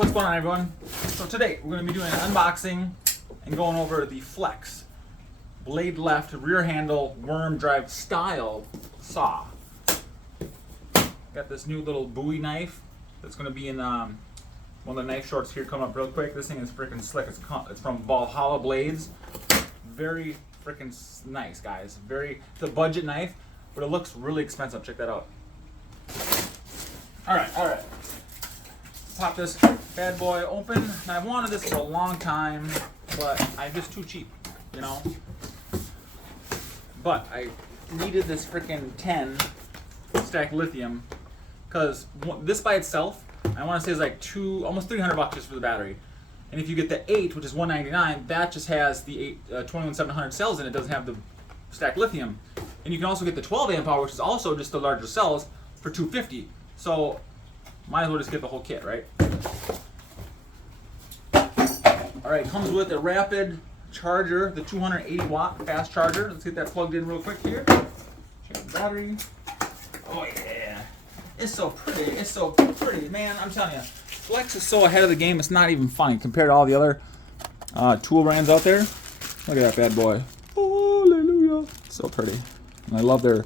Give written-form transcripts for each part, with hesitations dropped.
What's going on, everyone? So today we're going to be doing an unboxing and going over the Flex blade left rear handle worm drive style saw. Got this new little Bowie knife that's going to be in one of the knife shorts here coming up real quick. This thing is freaking slick. It's from Valhalla Blades. Very freaking nice, guys. It's a budget knife, but it looks really expensive. Check that out. All right. Pop this bad boy open. Now, I've wanted this for a long time, but I'm just too cheap, you know. But I needed this freaking 10 stack lithium because this by itself, I want to say is like almost $300 just for the battery. And if you get the 8, which is $199, that just has the 21700 cells in it. Doesn't have the stack lithium. And you can also get the 12 amp hour, which is also just the larger cells, for $250. So might as well just get the whole kit, right? All right, comes with a rapid charger, the 280 watt fast charger. Let's get that plugged in real quick here. Check the battery. Oh yeah, it's so pretty. It's so pretty, man. I'm telling you, Flex is so ahead of the game. It's not even funny compared to all the other tool brands out there. Look at that bad boy. Hallelujah. So pretty. And I love their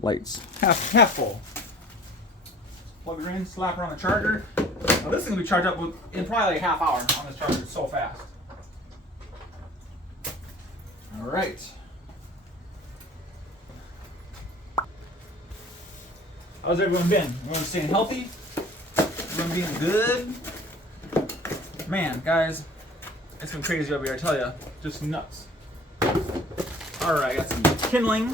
lights. Half full. Plug her in, slap her on the charger. Now this is going to be charged up in probably like a half hour on this charger. It's so fast. All right. How's everyone been? Everyone staying healthy? Everyone being good? Man, guys, it's been crazy over here, I tell you. Just nuts. All right, I got some kindling.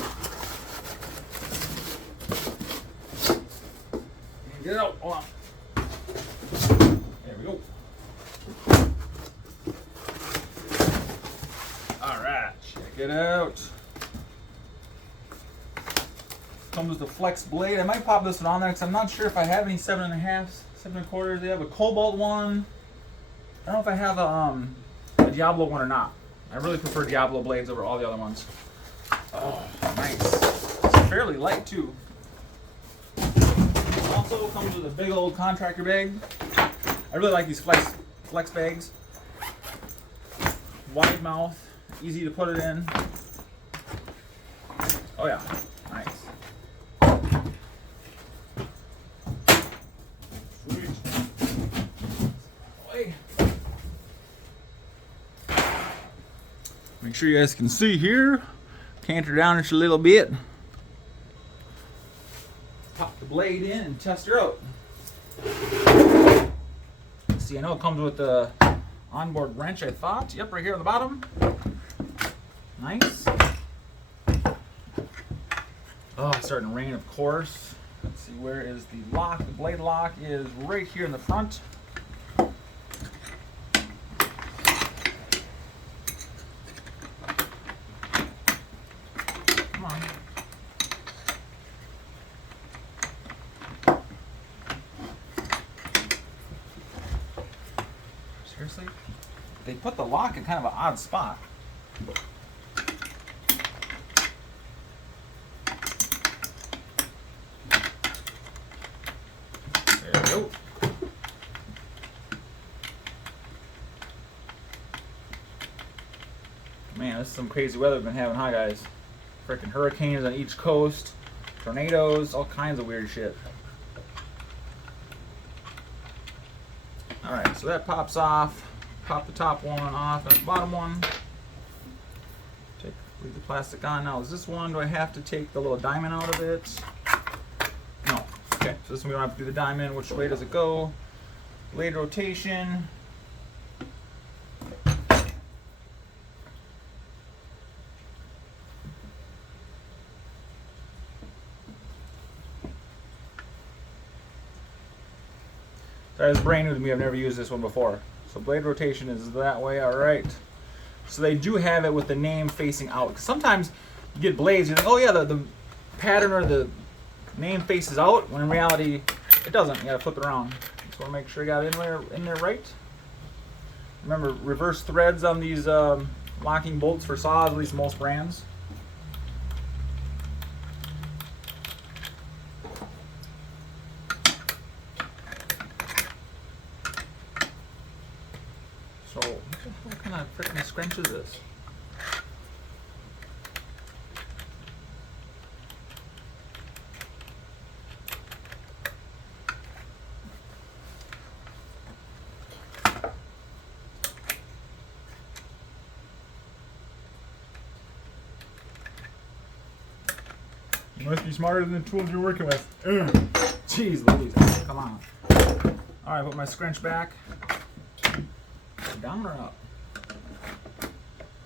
Get it out. Hold on. There we go. All right, check it out. Comes with the Flex blade. I might pop this one on there because I'm not sure if I have any 7.5, 7.25. They have a Cobalt one. I don't know if I have a Diablo one or not. I really prefer Diablo blades over all the other ones. Oh, nice. It's fairly light too. Also comes with a big old contractor bag. I really like these flex bags. Wide mouth, easy to put it in. Oh yeah, nice. Sweet. Boy. Make sure you guys can see here. Canter down just a little bit. Pop the blade in and test her out. See, I know it comes with the onboard wrench, I thought. Yep, right here on the bottom. Nice. Oh, it's starting to rain, of course. Let's see, where is the lock? The blade lock is right here in the front. Come on. Seriously? They put the lock in kind of an odd spot. There we go. Man, this is some crazy weather we've been having, huh, guys? Freaking hurricanes on each coast, tornadoes, all kinds of weird shit. Alright, so that pops off. Pop the top one off and the bottom one. Leave the plastic on. Now, is this one, do I have to take the little diamond out of it? No. Okay, so this one we don't have to do the diamond. Which way does it go? Blade rotation. That is brand new to me. I've never used this one before. So blade rotation is that way. All right. So they do have it with the name facing out. Sometimes you get blades, you think, oh yeah, the pattern or the name faces out, when in reality it doesn't. You gotta flip it around. Just wanna make sure you got it in there right. Remember, reverse threads on these locking bolts for saws, at least most brands. So, what kind of freaking scrunch is this? You must be smarter than the tools you're working with. Jeez Louise, come on. Alright, put my scrunch back. Down or up?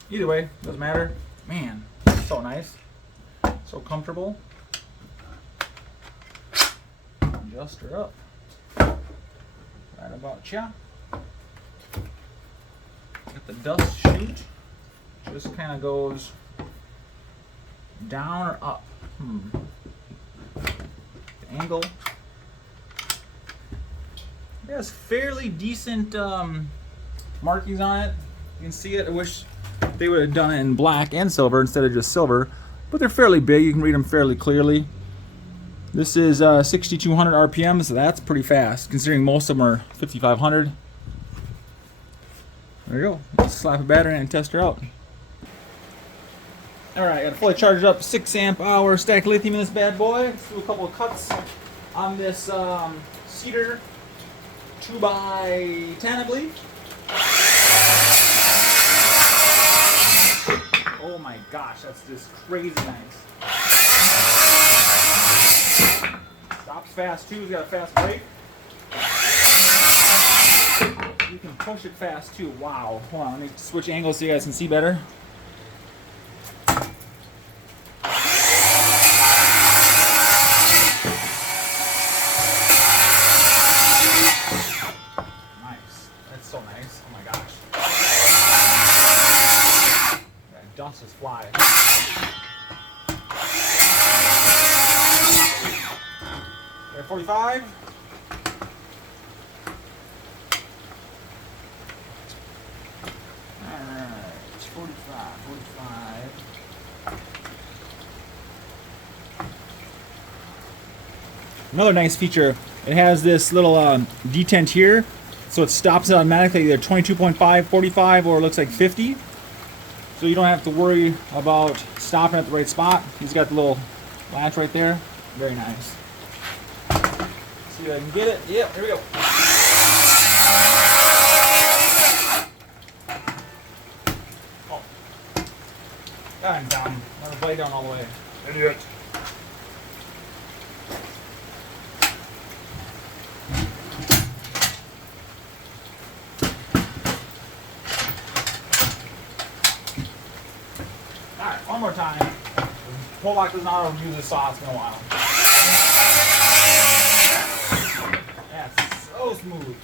Either way, doesn't matter. Man, so nice. So comfortable. Adjust her up. Right about ya. Got the dust chute. Just kind of goes down or up. The angle. It has fairly decent markings on it. You can see it. I wish they would have done it in black and silver instead of just silver, but they're fairly big. You can read them fairly clearly. This is 6,200 RPM, so that's pretty fast considering most of them are 5,500. There you go. Let's slap a battery in and test her out. Alright, got a fully charged up 6 amp hour stacked lithium in this bad boy. Let's do a couple of cuts on this cedar 2x10, I believe. Oh my gosh, that's just crazy nice. Stops fast too, it's got a fast brake. You can push it fast too. Wow. Hold on, let me switch angles so you guys can see better. Dust is flying. Okay, 45. Alright, 45. Another nice feature, it has this little detent here, so it stops it automatically either 22.5, 45, or it looks like 50. So you don't have to worry about stopping at the right spot. He's got the little latch right there. Very nice. See if I can get it. Yep, here we go. Oh. God, down. Let the blade down all the way. Idiot. Alright, one more time. Pollock does not use this saw, it's been a while. That's so smooth.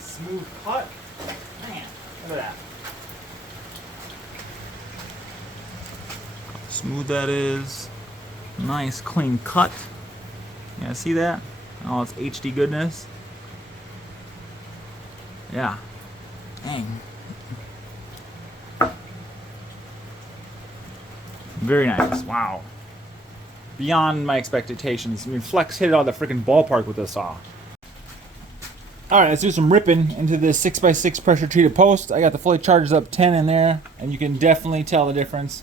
Smooth cut. Man, look at that. Smooth that is. Nice clean cut. Yeah, see that? Oh, it's HD goodness. Yeah. Dang. Very nice. Wow. Beyond my expectations. I mean, Flex hit it out of the freaking ballpark with this saw. Alright, let's do some ripping into this 6x6 pressure treated post. I got the fully charged up 10 in there, and you can definitely tell the difference.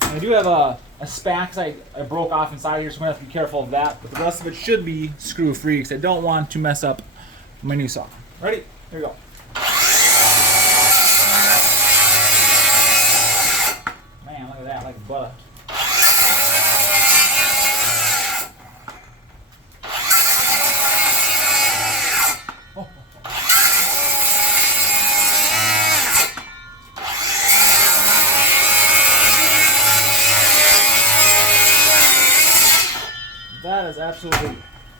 I do have a spax I broke off inside here, so I'm going to have to be careful of that. But the rest of it should be screw free because I don't want to mess up my new saw. Ready? Here we go. Man, look at that, like butter. That is absolutely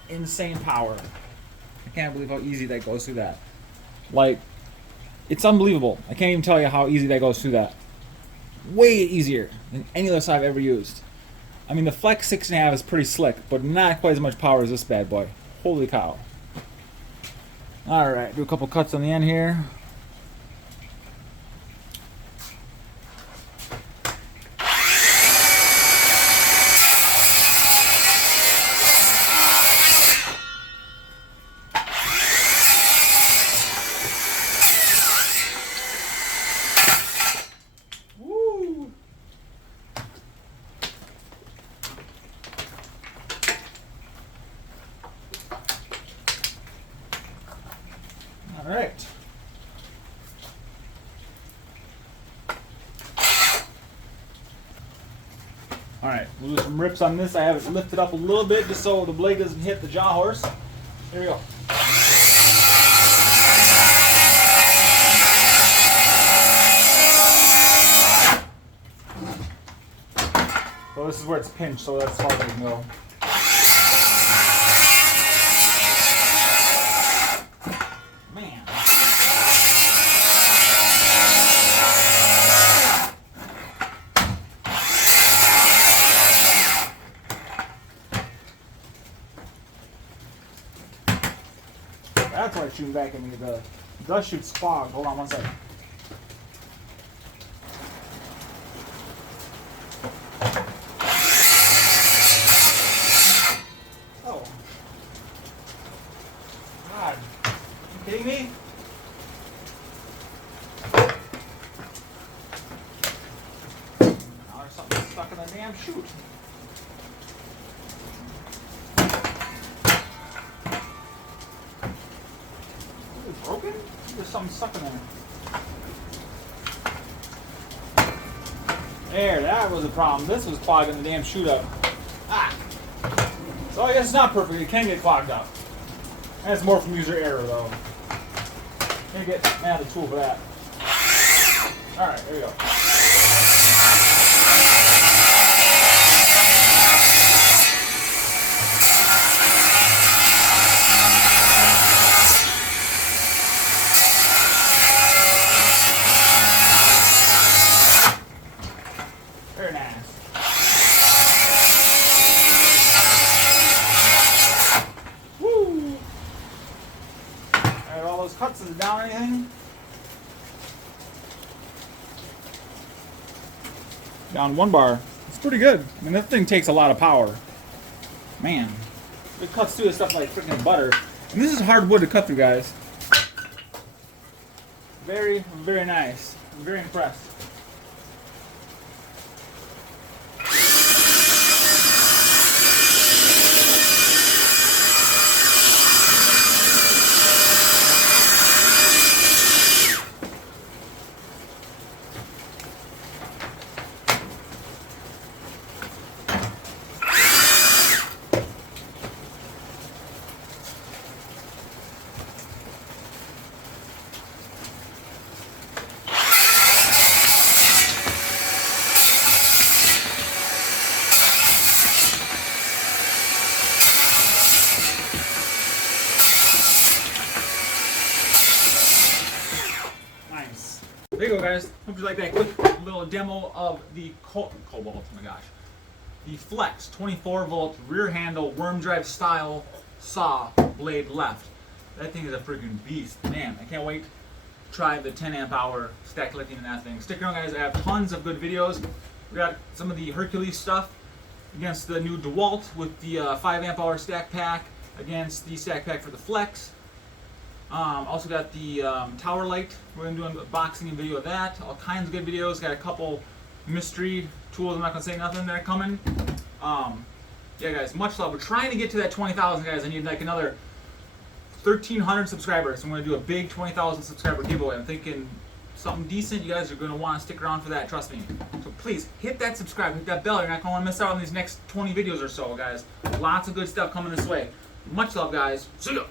insane power. I can't believe how easy that goes through that. Like, it's unbelievable. I can't even tell you how easy that goes through that. Way easier than any other saw I've ever used. I mean, the Flex 6.5 is pretty slick, but not quite as much power as this bad boy. Holy cow. Alright, do a couple cuts on the end here. All right, we'll do some rips on this. I have it lifted up a little bit just so the blade doesn't hit the jaw horse. Here we go. So this is where it's pinched, so that's how it can go. Man. That's why it's shooting back at me. The dust shoots fog. Hold on one second. Oh. God. You kidding me? Now there's something stuck in the damn chute. Broken? There's something stuck in there. There, that was the problem. This was clogging the damn chute up. Ah! So I guess it's not perfect. It can get clogged up. And it's more from user error, though. Can't get mad at the tool for that. Alright, here we go. Very nice. Woo! Alright, all those cuts, is it down or anything? Down 1 bar. It's pretty good. I mean, that thing takes a lot of power. Man. It cuts through stuff like freaking butter. And this is hard wood to cut through, guys. Very, very nice. I'm very impressed. There you go, guys. Hope you like that quick little demo of the Cobalt, oh my gosh, the Flex 24 volt rear handle worm drive style saw blade left. That thing is a freaking beast. Man, I can't wait to try the 10 amp hour stack lithium in that thing. Stick around, guys. I have tons of good videos. We got some of the Hercules stuff against the new DeWalt with the 5 amp hour stack pack against the stack pack for the Flex. Also got the Tower Light. We're going to do an unboxing and video of that. All kinds of good videos. Got a couple mystery tools. I'm not going to say nothing that are coming. Yeah, guys, much love. We're trying to get to that 20,000, guys. I need like another 1,300 subscribers. I'm going to do a big 20,000 subscriber giveaway. I'm thinking something decent. You guys are going to want to stick around for that. Trust me. So please hit that subscribe. Hit that bell. You're not going to want to miss out on these next 20 videos or so, guys. Lots of good stuff coming this way. Much love, guys. See ya.